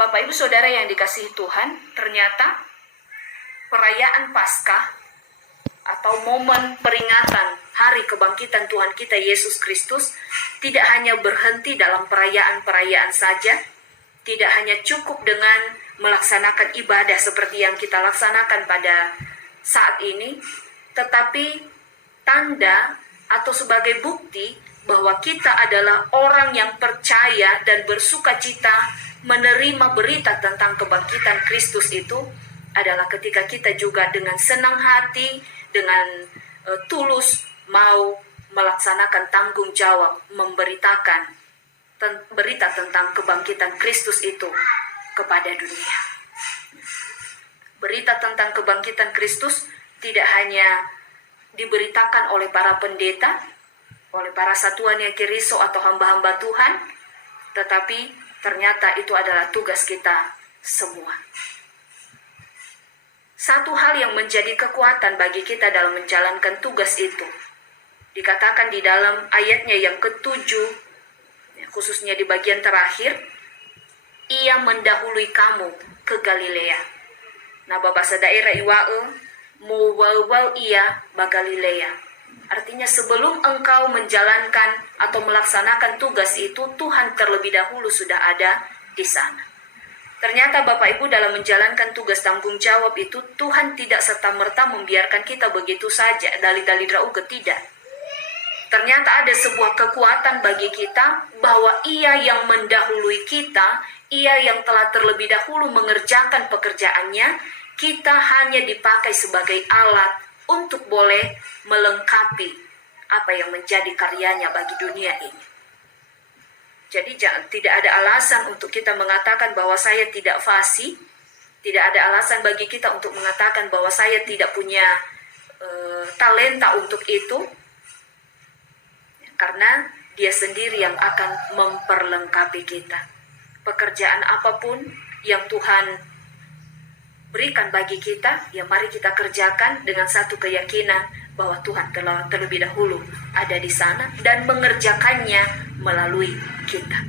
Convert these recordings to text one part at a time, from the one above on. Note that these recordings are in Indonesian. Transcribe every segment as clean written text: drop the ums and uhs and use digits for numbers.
Bapak Ibu Saudara yang dikasihi Tuhan, ternyata perayaan Paskah atau momen peringatan hari kebangkitan Tuhan kita Yesus Kristus tidak hanya berhenti dalam perayaan-perayaan saja, tidak hanya cukup dengan melaksanakan ibadah seperti yang kita laksanakan pada saat ini, tetapi tanda atau sebagai bukti bahwa kita adalah orang yang percaya dan bersukacita menerima berita tentang kebangkitan Kristus itu adalah ketika kita juga dengan senang hati, dengan tulus mau melaksanakan tanggung jawab memberitakan berita tentang kebangkitan Kristus itu kepada dunia. Berita tentang kebangkitan Kristus tidak hanya diberitakan oleh para pendeta, oleh para satuan yang kiriso atau hamba-hamba Tuhan, tetapi ternyata itu adalah tugas kita semua. Satu hal yang menjadi kekuatan bagi kita dalam menjalankan tugas itu dikatakan di dalam ayatnya yang ke-7, khususnya di bagian terakhir, ia mendahului kamu ke Galilea. Nah, bahasa daerah Iwae, muwawau ia ba Galilea. Artinya sebelum engkau menjalankan atau melaksanakan tugas itu, Tuhan terlebih dahulu sudah ada di sana. Ternyata Bapak Ibu dalam menjalankan tugas tanggung jawab itu, Tuhan tidak serta-merta membiarkan kita begitu saja, dali-dali drauge, tidak. Ternyata ada sebuah kekuatan bagi kita bahwa ia yang mendahului kita, ia yang telah terlebih dahulu mengerjakan pekerjaannya, kita hanya dipakai sebagai alat untuk boleh melengkapi apa yang menjadi karyanya bagi dunia ini. Jadi tidak ada alasan untuk kita mengatakan bahwa saya tidak fasih, tidak ada alasan bagi kita untuk mengatakan bahwa saya tidak punya talenta untuk itu, karena Dia sendiri yang akan memperlengkapi kita. Pekerjaan apapun yang Tuhan berikan bagi kita, ya mari kita kerjakan dengan satu keyakinan bahwa Tuhan telah terlebih dahulu ada di sana dan mengerjakannya melalui kita.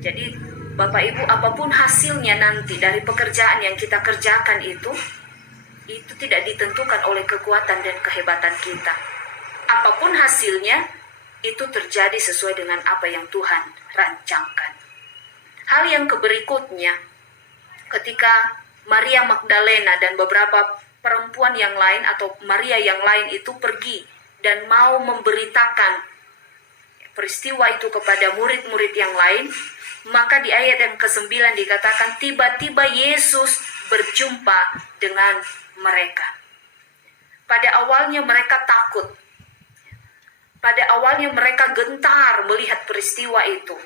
Jadi Bapak Ibu, apapun hasilnya nanti dari pekerjaan yang kita kerjakan itu tidak ditentukan oleh kekuatan dan kehebatan kita. Apapun hasilnya, itu terjadi sesuai dengan apa yang Tuhan rancangkan. Hal yang berikutnya, ketika Maria Magdalena dan beberapa perempuan yang lain atau Maria yang lain itu pergi dan mau memberitakan peristiwa itu kepada murid-murid yang lain, maka di ayat yang ke-9 dikatakan tiba-tiba Yesus berjumpa dengan mereka. Pada awalnya mereka takut. Pada awalnya mereka gentar melihat peristiwa itu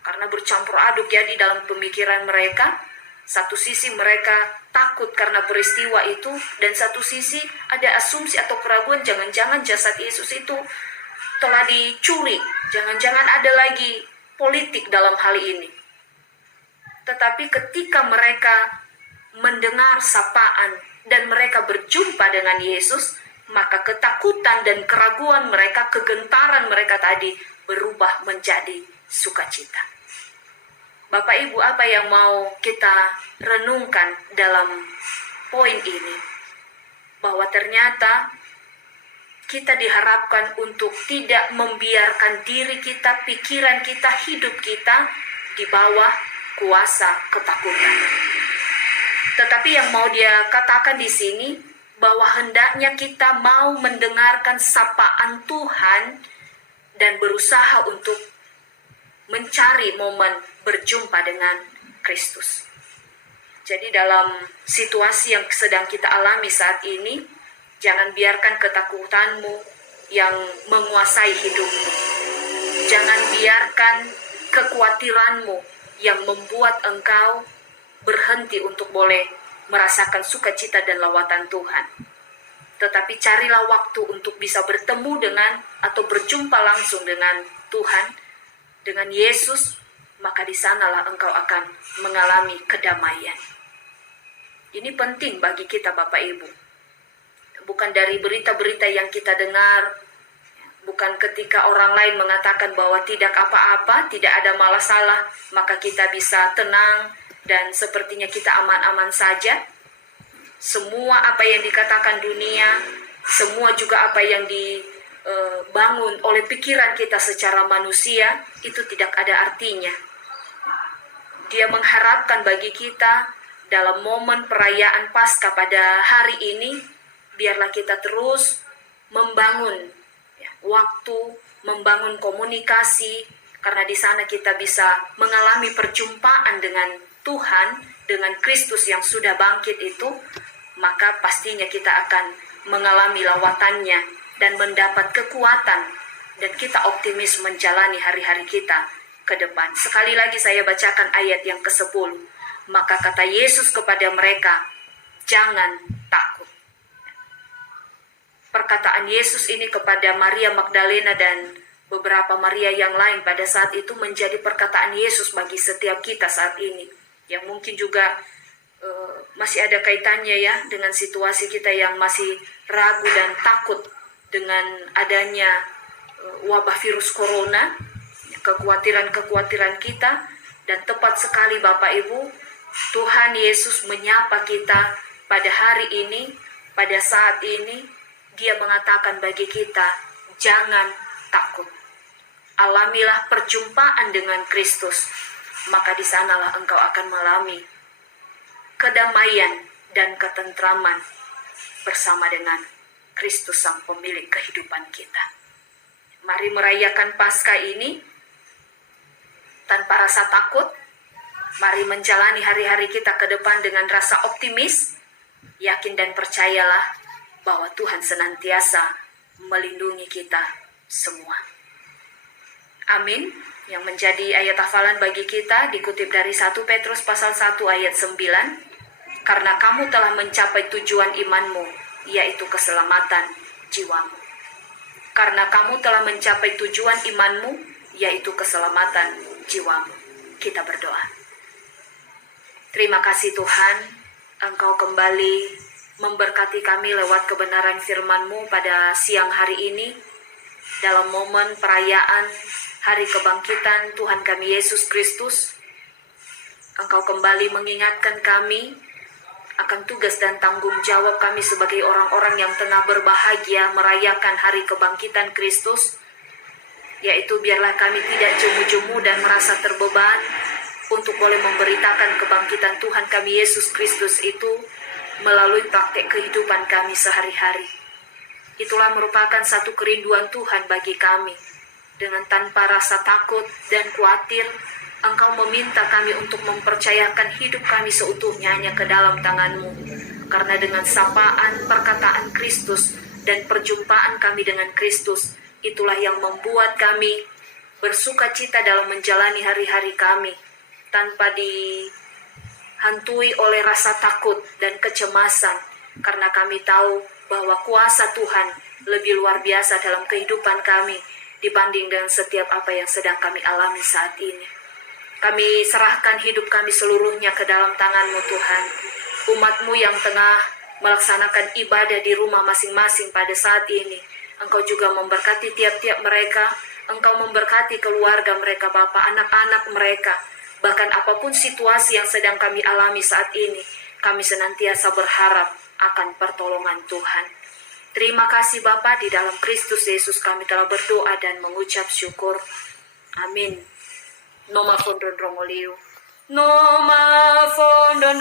karena bercampur aduk ya di dalam pemikiran mereka. Satu sisi mereka takut karena peristiwa itu, dan satu sisi ada asumsi atau keraguan jangan-jangan jasad Yesus itu telah dicuri, jangan-jangan ada lagi politik dalam hal ini. Tetapi ketika mereka mendengar sapaan dan mereka berjumpa dengan Yesus, maka ketakutan dan keraguan mereka, kegentaran mereka tadi berubah menjadi sukacita. Bapak Ibu, apa yang mau kita renungkan dalam poin ini? Bahwa ternyata kita diharapkan untuk tidak membiarkan diri kita, pikiran kita, hidup kita di bawah kuasa ketakutan. Tetapi yang mau dia katakan di sini, bahwa hendaknya kita mau mendengarkan sapaan Tuhan dan berusaha untuk mencari momen berjumpa dengan Kristus. Jadi dalam situasi yang sedang kita alami saat ini, jangan biarkan ketakutanmu yang menguasai hidupmu. Jangan biarkan kekhawatiranmu yang membuat engkau berhenti untuk boleh merasakan sukacita dan lawatan Tuhan. Tetapi carilah waktu untuk bisa bertemu dengan atau berjumpa langsung dengan Tuhan, dengan Yesus, maka di sanalah engkau akan mengalami kedamaian. Ini penting bagi kita Bapak Ibu. Bukan dari berita-berita yang kita dengar, bukan ketika orang lain mengatakan bahwa tidak apa-apa, tidak ada masalah, maka kita bisa tenang, dan sepertinya kita aman-aman saja. Semua apa yang dikatakan dunia, semua juga apa yang dibangun oleh pikiran kita secara manusia, itu tidak ada artinya. Dia mengharapkan bagi kita dalam momen perayaan Paskah pada hari ini, biarlah kita terus membangun waktu, membangun komunikasi, karena di sana kita bisa mengalami perjumpaan dengan Tuhan, dengan Kristus yang sudah bangkit itu, maka pastinya kita akan mengalami lawatannya dan mendapat kekuatan, dan kita optimis menjalani hari-hari kita ke depan. Sekali lagi saya bacakan ayat yang ke-10. Maka kata Yesus kepada mereka, jangan takut. Perkataan Yesus ini kepada Maria Magdalena dan beberapa Maria yang lain pada saat itu menjadi perkataan Yesus bagi setiap kita saat ini, yang mungkin juga masih ada kaitannya ya dengan situasi kita yang masih ragu dan takut dengan adanya wabah virus corona, kekhawatiran-kekhawatiran kita. Dan tepat sekali Bapak Ibu, Tuhan Yesus menyapa kita pada hari ini, pada saat ini. Dia mengatakan bagi kita, jangan takut. Alamilah perjumpaan dengan Kristus, maka di sanalah engkau akan mengalami kedamaian dan ketentraman bersama dengan Kristus sang pemilik kehidupan kita. Mari merayakan Paskah ini tanpa rasa takut. Mari menjalani hari-hari kita ke depan dengan rasa optimis, yakin dan percayalah bahwa Tuhan senantiasa melindungi kita semua. Amin. Yang menjadi ayat hafalan bagi kita dikutip dari 1 Petrus pasal 1 ayat 9. Karena kamu telah mencapai tujuan imanmu, yaitu keselamatan jiwamu. Karena kamu telah mencapai tujuan imanmu, yaitu keselamatan jiwamu. Kita berdoa. Terima kasih Tuhan, Engkau kembali memberkati kami lewat kebenaran firman-Mu pada siang hari ini, dalam momen perayaan Hari Kebangkitan Tuhan kami Yesus Kristus. Engkau kembali mengingatkan kami akan tugas dan tanggung jawab kami sebagai orang-orang yang tengah berbahagia merayakan Hari Kebangkitan Kristus, yaitu biarlah kami tidak jemu-jemu dan merasa terbeban untuk boleh memberitakan kebangkitan Tuhan kami Yesus Kristus itu melalui praktek kehidupan kami sehari-hari. Itulah merupakan satu kerinduan Tuhan bagi kami. Dengan tanpa rasa takut dan khawatir, Engkau meminta kami untuk mempercayakan hidup kami seutuhnya hanya ke dalam tangan-Mu. Karena dengan sapaan, perkataan Kristus, dan perjumpaan kami dengan Kristus, itulah yang membuat kami bersuka cita dalam menjalani hari-hari kami, tanpa dihantui oleh rasa takut dan kecemasan, karena kami tahu bahwa kuasa Tuhan lebih luar biasa dalam kehidupan kami, dibanding dengan setiap apa yang sedang kami alami saat ini. Kami serahkan hidup kami seluruhnya ke dalam tangan-Mu Tuhan. Umat-Mu yang tengah melaksanakan ibadah di rumah masing-masing pada saat ini, Engkau juga memberkati tiap-tiap mereka. Engkau memberkati keluarga mereka, Bapa, anak-anak mereka. Bahkan apapun situasi yang sedang kami alami saat ini, kami senantiasa berharap akan pertolongan Tuhan. Terima kasih Bapa, di dalam Kristus Yesus kami telah berdoa dan mengucap syukur. Amin. Noma fondon rongoliu. Noma fondon